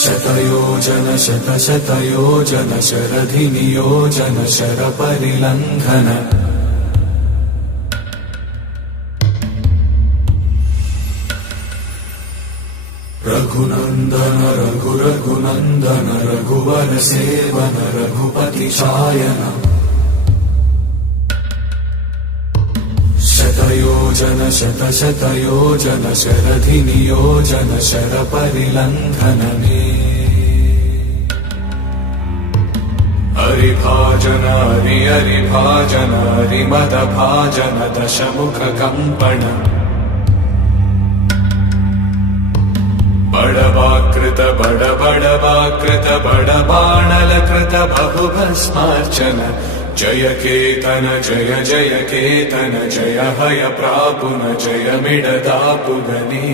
शतयोजन शतशतयोजन शरधिनियोजन शरपरिलङ्घन रघुनन्दन रघुरघुनन्दन रघुवर सेवन रघुपति चायन शतयोजन शतशतयोजन शरधिनियोजन शरपरिलङ्घन मे हरिभाजन हरिभाजन हरिमदभाजन दशमुख कम्पण बड़वाकृत बड़वाकृत बड़बाणलकृत बहुभस्मार्चन जय केतन जय जय केतन जय हय प्रापुन जय मिडदापुगनी।